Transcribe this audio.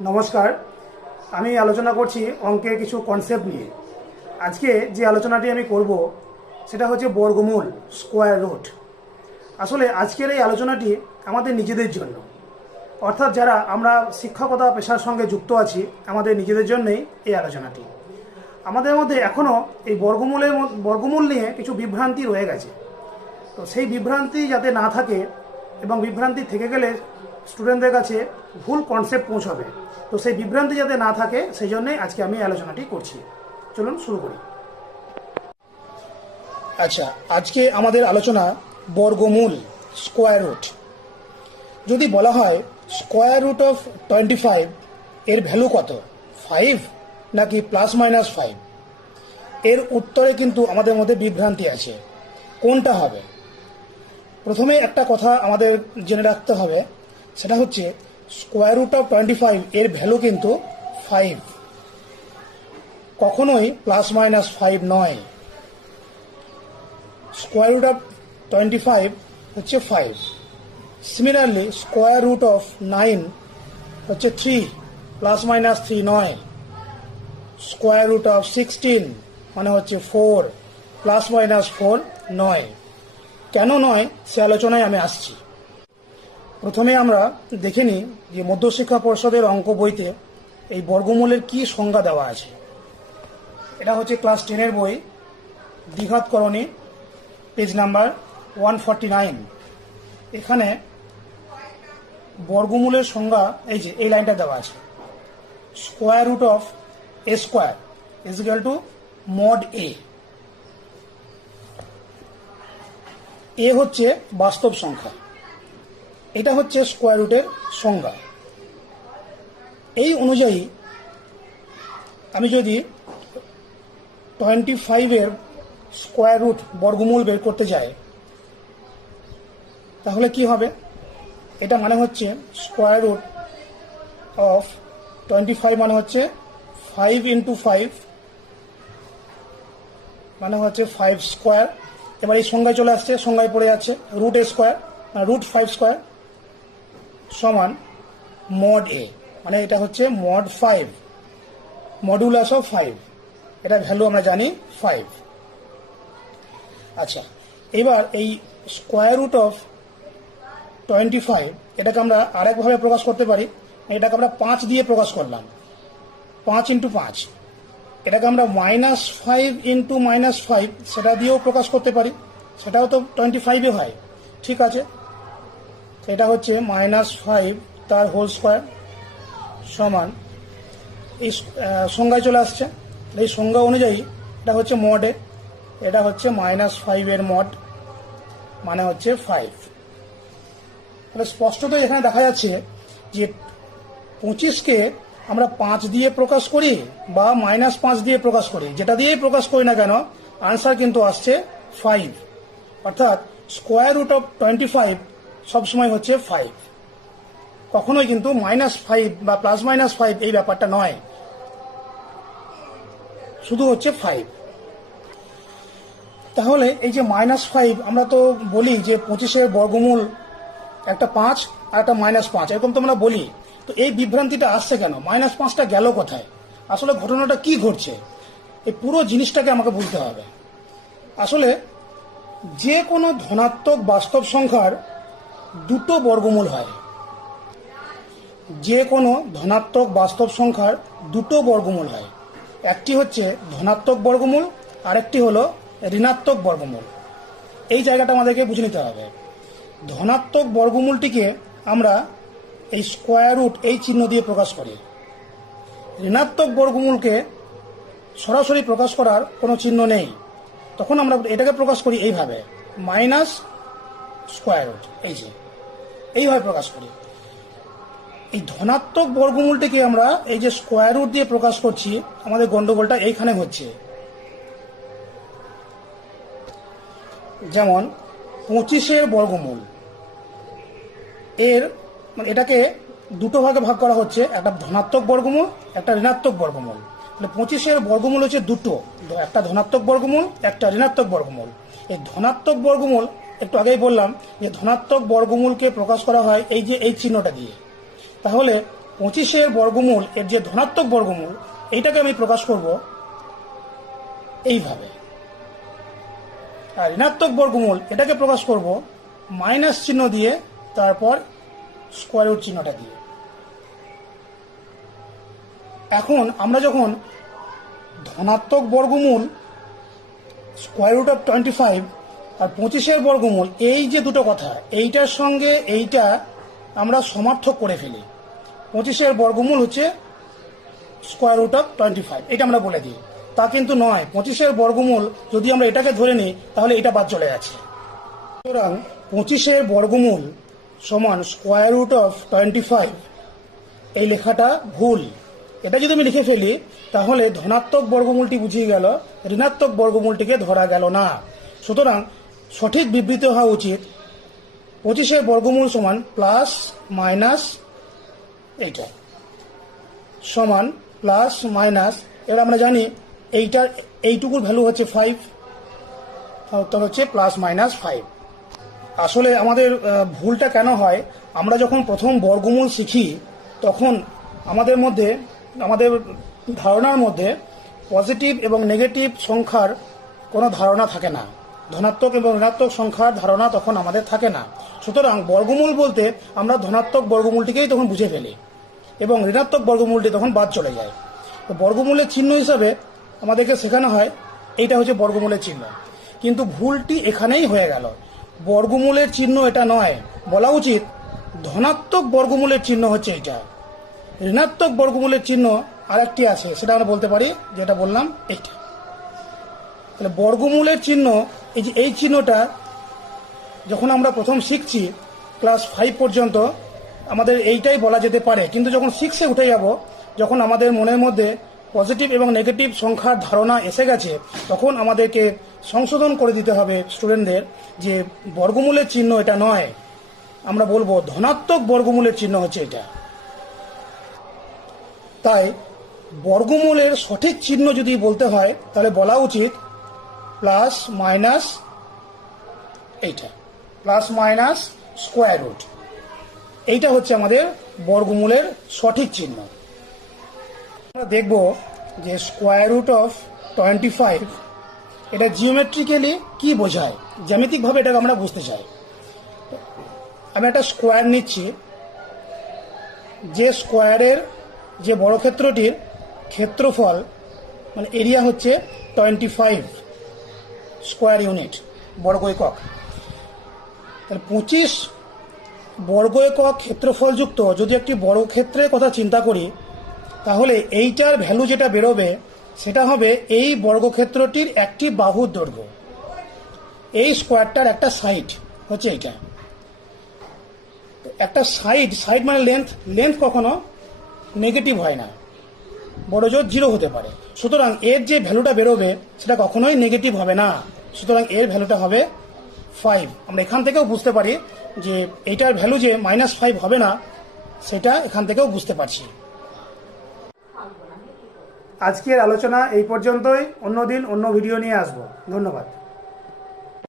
নমস্কার, আমি আলোচনা করছি অঙ্কের কিছু কনসেপ্ট নিয়ে। আজকে যে আলোচনাটি আমি করব সেটা হচ্ছে বর্গমূল, স্কোয়ার রুট। আসলে আজকের এই আলোচনাটি আমাদের নিজেদের জন্য, অর্থাৎ যারা আমরা শিক্ষকতা পেশার সঙ্গে যুক্ত আছি, আমাদের নিজেদের জন্যই এই আলোচনাটি। আমাদের মধ্যে এখনও এই বর্গমূল নিয়ে কিছু বিভ্রান্তি রয়ে গেছে। তো সেই বিভ্রান্তি যাতে না থাকে, এবং বিভ্রান্তি থেকে গেলে স্টুডেন্টদের কাছে ভুল কনসেপ্ট পৌঁছাবে, তো সেই বিভ্রান্তি যাতে না থাকে সেই জন্যই আজকে আমি আলোচনাটি করছি। চলুন শুরু করি। আচ্ছা, আজকে আমাদের আলোচনা বর্গমূল, স্কোয়ার রুট। যদি বলা হয় স্কোয়ার রুট অফ 25 এর ভ্যালু কত, 5 নাকি +-5, এর উত্তরে কিন্তু আমাদের মধ্যে বিভ্রান্তি আছে। কোনটা হবে? প্রথমে একটা কথা আমাদের জেনে রাখতে হবে, সেটা হচ্ছে স্কোয়ার রুট অফ 25 এর ভ্যালু কিন্তু 5, কখনোই +-5 নয়। স্কোয়ার রুট অফ 25 হচ্ছে 5। সিমিলারলি স্কোয়ার রুট অফ 9 হচ্ছে 3, +-3 নয়। স্কোয়ার রুট অফ 16 মানে হচ্ছে 4, +-4 নয়। কেন নয় সে আলোচনায় আমি আসছি। প্রথমে আমরা দেখে নিই যে মধ্যশিক্ষা পর্ষদের অঙ্ক বইতে এই বর্গমূলের কি সংজ্ঞা দেওয়া আছে। এটা হচ্ছে ক্লাস 10-এর বই, দ্বিঘাতকরণী, পেজ নাম্বার 149। এখানে বর্গমূলের সংজ্ঞা এই লাইনটা দেওয়া আছে। Square root of A square is equal to mod A. A হচ্ছে বাস্তব সংখ্যা, এটা হচ্ছে স্কোয়ার রুটের সংজ্ঞা। এই অনুযায়ী আমি যদি 25-এর স্কোয়ার রুট বর্গমূল বের করতে যাই, তাহলে কি হবে? এটা মানে হচ্ছে স্কোয়ার রুট অফ 25 মানে হচ্ছে 5 × 5 মানে হচ্ছে 5 স্কোয়ার। এবার এই সংজ্ঞায় চলে আসছে, সংজ্ঞায় পড়ে যাচ্ছে রুট এ স্কোয়ার, রুট 5 স্কোয়ার সমান মড এ, মানে এটা হচ্ছে মড 5, মডুলাস অফ 5। এটা ভ্যালু আমরা জানি 5। আচ্ছা, এবার এই স্কোয়ার রুট অফ 25 এটাকে আমরা আরেকভাবে প্রকাশ করতে পারি। এটাকে আমরা 5 দিয়ে প্রকাশ করলাম, 5 × 5। এটাকে আমরা -5 × -5 সেটা দিয়েও প্রকাশ করতে পারি, সেটাও তো 25-এ হয়। ঠিক আছে, এটা হচ্ছে -5 তার হোল স্কোয়ার সমান, এই সংজ্ঞায় চলে আসছে। এই সংজ্ঞা অনুযায়ী এটা হচ্ছে মড এ, এটা হচ্ছে -5-এর মড মানে হচ্ছে 5। তাহলে স্পষ্টত এখানে দেখা যাচ্ছে যে 25কে আমরা 5 দিয়ে প্রকাশ করি বা -5 দিয়ে প্রকাশ করি, যেটা দিয়েই প্রকাশ করি না কেন, আনসার কিন্তু আসছে 5। অর্থাৎ স্কোয়ার রুট অফ 25 সবসময় হচ্ছে 5, কখনোই কিন্তু -5 বা +-5 এই ব্যাপারটা নয়, শুধু হচ্ছে 5। তাহলে এই যে -5, আমরা তো বলি যে 25-এর বর্গমূল একটা 5 আর একটা -5, এরকম তো আমরা বলি। তো এই বিভ্রান্তিটা আসছে কেন? -5টা গেল কোথায়? আসলে ঘটনাটা কি ঘটছে, এই পুরো জিনিসটাকে আমাকে বুঝতে হবে। আসলে যে কোনো ধনাত্মক বাস্তব সংখ্যার দুটো বর্গমূল হয়। যে কোনো ধনাত্মক বাস্তব সংখ্যার দুটো বর্গমূল হয়, একটি হচ্ছে ধনাত্মক বর্গমূল, আরেকটি হলো ঋণাত্মক বর্গমূল। এই জায়গাটা আমাদেরকে বুঝে নিতে হবে। ধনাত্মক বর্গমূলটিকে আমরা এই স্কোয়ার রুট এই চিহ্ন দিয়ে প্রকাশ করি। ঋণাত্মক বর্গমূলকে সরাসরি প্রকাশ করার কোনো চিহ্ন নেই, তখন আমরা এটাকে প্রকাশ করি এইভাবে, মাইনাস স্কোয়ার রুট, এই যে এইভাবে প্রকাশ করি। এই ধনাত্মক বর্গমূলটিকে আমরা এই যে স্কোয়ার রুট দিয়ে প্রকাশ করছি, আমাদের গন্ডগোলটা এইখানে হচ্ছে। যেমন 25-এর বর্গমূল, এটাকে দুটো ভাগে ভাগ করা হচ্ছে, একটা ধনাত্মক বর্গমূল, একটা ঋণাত্মক বর্গমূল। তাহলে 25-এর বর্গমূল হচ্ছে দুটো, একটা ধনাত্মক বর্গমূল, একটা ঋণাত্মক বর্গমূল। এই ধনাত্মক বর্গমূল একটু আগেই বললাম যে ধনাত্মক বর্গমূলকে প্রকাশ করা হয় এই যে এই চিহ্নটা দিয়ে। তাহলে 25-এর বর্গমূল এর যে ধনাত্মক বর্গমূল এইটাকে আমি প্রকাশ করব এইভাবে, আর ঋণাত্মক বর্গমূল এটাকে প্রকাশ করব মাইনাস চিহ্ন দিয়ে, তারপর স্কোয়ার রুট চিহ্নটা দিয়ে। এখন আমরা যখন ধনাত্মক বর্গমূল স্কোয়ার রুট অফ 25 আর 25-এর বর্গমূল এই যে দুটো কথা, এইটার সঙ্গে এইটা আমরা সমার্থক করে ফেলি। 25-এর বর্গমূল হচ্ছে স্কোয়ার রুট অফ 25, এটা আমরা বলে দিই। তা কিন্তু নয়, 25-এর বর্গমূল যদি আমরা এটাকে ধরে নিই তাহলে এটা বাদ চলে যাচ্ছে। সুতরাং 25-এর বর্গমূল সমান স্কোয়ার রুট অফ 25, এই লেখাটা ভুল। এটা যদি আমি লিখে ফেলি তাহলে ধনাত্মক বর্গমূলটি বুঝিয়ে গেল, ঋণাত্মক বর্গমূলটিকে ধরা গেল না। সুতরাং সঠিক বিবৃতি হওয়া উচিত 25-এর বর্গমূল সমান প্লাস মাইনাস এইটা, সমান প্লাস মাইনাস, এবার আমরা জানি এইটার এইটুকুর ভ্যালু হচ্ছে 5, উত্তর হচ্ছে প্লাস মাইনাস 5। আসলে আমাদের ভুলটা কেন হয়, আমরা যখন প্রথম বর্গমূল শিখি তখন আমাদের ধারণার মধ্যে পজিটিভ এবং নেগেটিভ সংখ্যার কোনো ধারণা থাকে না, ধনাত্মক এবং ঋণাত্মক সংখ্যার ধারণা তখন আমাদের থাকে না। সুতরাং বর্গমূল বলতে আমরা ধনাত্মক বর্গমূলটিকেই তখন বুঝে ফেলি এবং ঋণাত্মক বর্গমূলটি তখন বাদ চলে যায়। তো বর্গমূলের চিহ্ন হিসাবে আমাদেরকে শেখানো হয় এইটা হচ্ছে বর্গমূলের চিহ্ন, কিন্তু ভুলটি এখানেই হয়ে গেল। বর্গমূলের চিহ্ন এটা নয়, বলা উচিত ধনাত্মক বর্গমূলের চিহ্ন হচ্ছে এটা, ঋণাত্মক বর্গমূলের চিহ্ন আরেকটি আছে, সেটা আমরা বলতে পারি যেটা বললাম এইটা। তাহলে বর্গমূলের চিহ্ন এই যে এই চিহ্নটা যখন আমরা প্রথম শিখছি ক্লাস 5 পর্যন্ত আমাদের এইটাই বলা যেতে পারে, কিন্তু যখন 6-এ উঠে যাব, যখন আমাদের মনের মধ্যে পজিটিভ এবং নেগেটিভ সংখ্যার ধারণা এসে গেছে, তখন আমাদেরকে সংশোধন করে দিতে হবে স্টুডেন্টদের যে বর্গমূলের চিহ্ন এটা নয়, আমরা বলবো ধনাত্মক বর্গমূলের চিহ্ন হচ্ছে এটা। তাই বর্গমূলের সঠিক চিহ্ন যদি বলতে হয় তাহলে বলা উচিত প্লাস মাইনাস এইটা, প্লাস মাইনাস স্কোয়ার রুট, এইটা হচ্ছে আমাদের বর্গমূলের সঠিক চিহ্ন। আমরা দেখব যে স্কোয়ার রুট অফ 25 এটা জিওমেট্রিক্যালি কি বোঝায়, জ্যামিতিকভাবে এটাকে আমরা বুঝতে চাই। আমি একটা স্কোয়ার নিচ্ছি, যে স্কোয়ারের যে বর্গক্ষেত্রটির ক্ষেত্রফল মানে এরিয়া হচ্ছে 25 স্কোয়ার ইউনিট, বর্গ একক। তাহলে 25 বর্গ একক ক্ষেত্রফলযুক্ত যদি একটি বর্গক্ষেত্রের কথা চিন্তা করি, তাহলে এইটার ভ্যালু যেটা বেরোবে সেটা হবে এই বর্গক্ষেত্রটির একটি বাহুর দৈর্ঘ্য, এই স্কোয়ারটার একটা সাইড হচ্ছে এইটা। একটা সাইড মানে লেন্থ কখনো নেগেটিভ হয় না, বড় জোর 0 হতে পারে। সুতরাং এর যে ভ্যালুটা বেরোবে সেটা কখনোই নেগেটিভ হবে না, সুতরাং এর ভ্যালুটা হবে 5। আমরা এখান থেকেও বুঝতে পারি যে এইটার ভ্যালু যে -5 হবে না, সেটা এখান থেকেও বুঝতে পারছি। আজকের আলোচনা এই পর্যন্তই, অন্য দিন অন্য ভিডিও নিয়ে আসবো। ধন্যবাদ।